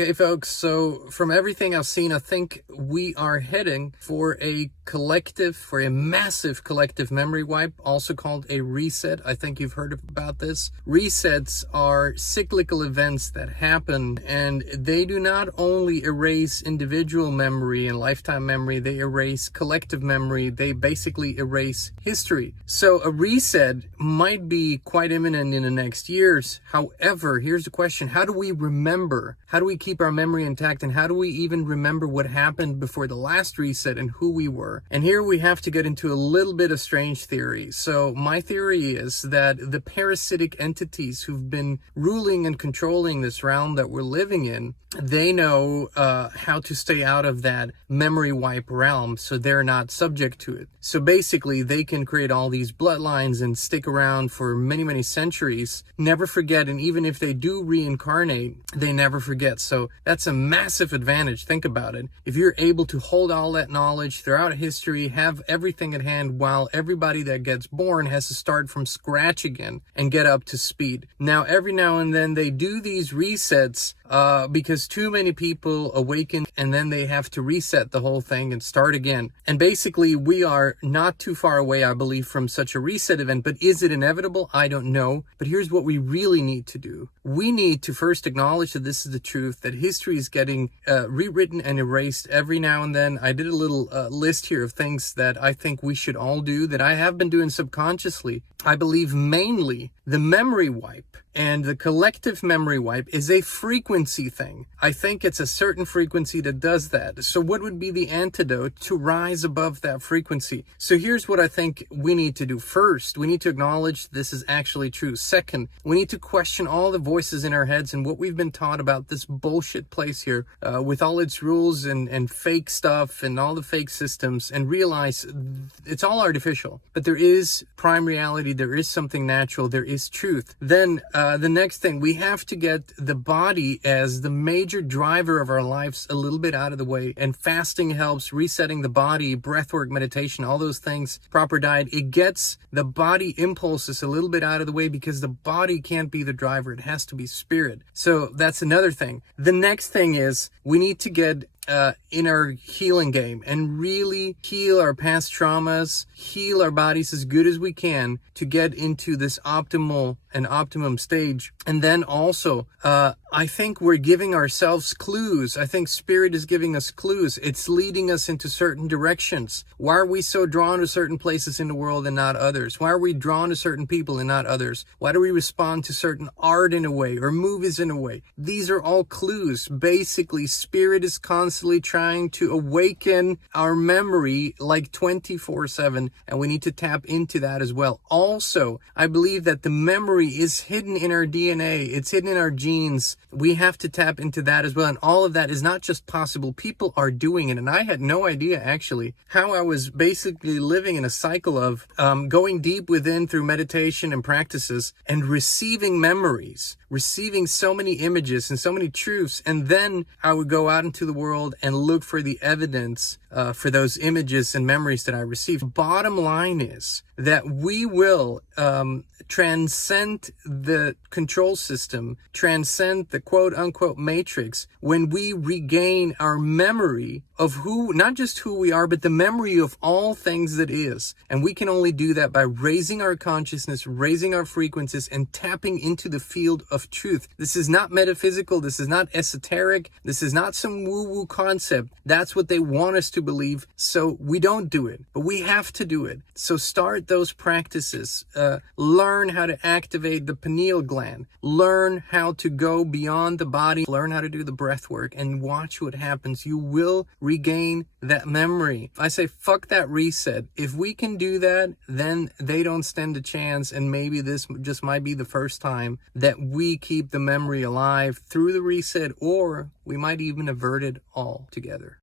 Okay, folks, so from everything I've seen, I think we are heading for a massive collective memory wipe, also called a reset. I think you've heard about this. Resets are cyclical events that happen, and they do not only erase individual memory and lifetime memory, they erase collective memory. They basically erase history. So a reset might be quite imminent in the next years. However, here's the question: how do we remember? How do we keep our memory intact, and how do we even remember what happened before the last reset and who we were? And here we have to get into a little bit of strange theory. So my theory is that the parasitic entities who've been ruling and controlling this realm that we're living in, they know how to stay out of that memory wipe realm, so they're not subject to it. So basically, they can create all these bloodlines and stick around for many, many centuries, never forget, and even if they do reincarnate, they never forget. So that's a massive advantage. Think about it. If you're able to hold all that knowledge throughout history, have everything at hand, while everybody that gets born has to start from scratch again and get up to speed. Now, every now and then they do these resets because too many people awaken, and then they have to reset the whole thing and start again. And basically, we are not too far away, I believe, from such a reset event. But is it inevitable? I don't know. But here's what we really need to do. We need to first acknowledge that this is the truth, that history is getting rewritten and erased every now and then. I did a little list here of things that I think we should all do, that I have been doing subconsciously. I believe mainly the memory wipe and the collective memory wipe is a frequency thing. I think it's a certain frequency that does that. So what would be the antidote to rise above that frequency? So here's what I think we need to do. First, we need to acknowledge this is actually true. Second, we need to question all the voices in our heads and what we've been taught about this bullshit place here with all its rules and fake stuff and all the fake systems, and realize it's all artificial. But there is prime reality. There is something natural. There is truth. Then the next thing, we have to get the body as the major driver of our lives a little bit out of the way. And fasting helps, resetting the body, breathwork, meditation, all those things, proper diet. It gets the body impulses a little bit out of the way, because the body can't be the driver. It has to be spirit. So that's another thing. The next thing is we need to get in our healing game and really heal our past traumas, heal our bodies as good as we can to get into this optimum stage. And then also, I think we're giving ourselves clues. I think spirit is giving us clues. It's leading us into certain directions. Why are we so drawn to certain places in the world and not others? Why are we drawn to certain people and not others? Why do we respond to certain art in a way or movies in a way? These are all clues. Basically, spirit is constantly trying to awaken our memory like 24/7, and we need to tap into that as well. Also, I believe that the memory is hidden in our DNA. It's hidden in our genes. We have to tap into that as well. And all of that is not just possible. People are doing it. And I had no idea, actually, how I was basically living in a cycle of going deep within through meditation and practices and receiving memories, receiving so many images and so many truths. And then I would go out into the world and look for the evidence for those images and memories that I received. Bottom line is that we will transcend the control system, transcend the quote-unquote matrix, when we regain our memory of who, not just who we are, but the memory of all things that is. And we can only do that by raising our consciousness, raising our frequencies, and tapping into the field of truth. This is not metaphysical. This is not esoteric. This is not some woo-woo concept. That's what they want us to believe. So we don't do it, but we have to do it. So start those practices. Learn how to activate the pineal gland. Learn how to go beyond the body. Learn how to do the breath work, and watch what happens. You will regain that memory. I say, fuck that reset. If we can do that, then they don't stand a chance. And maybe this just might be the first time that we keep the memory alive through the reset, or we might even avert it all together.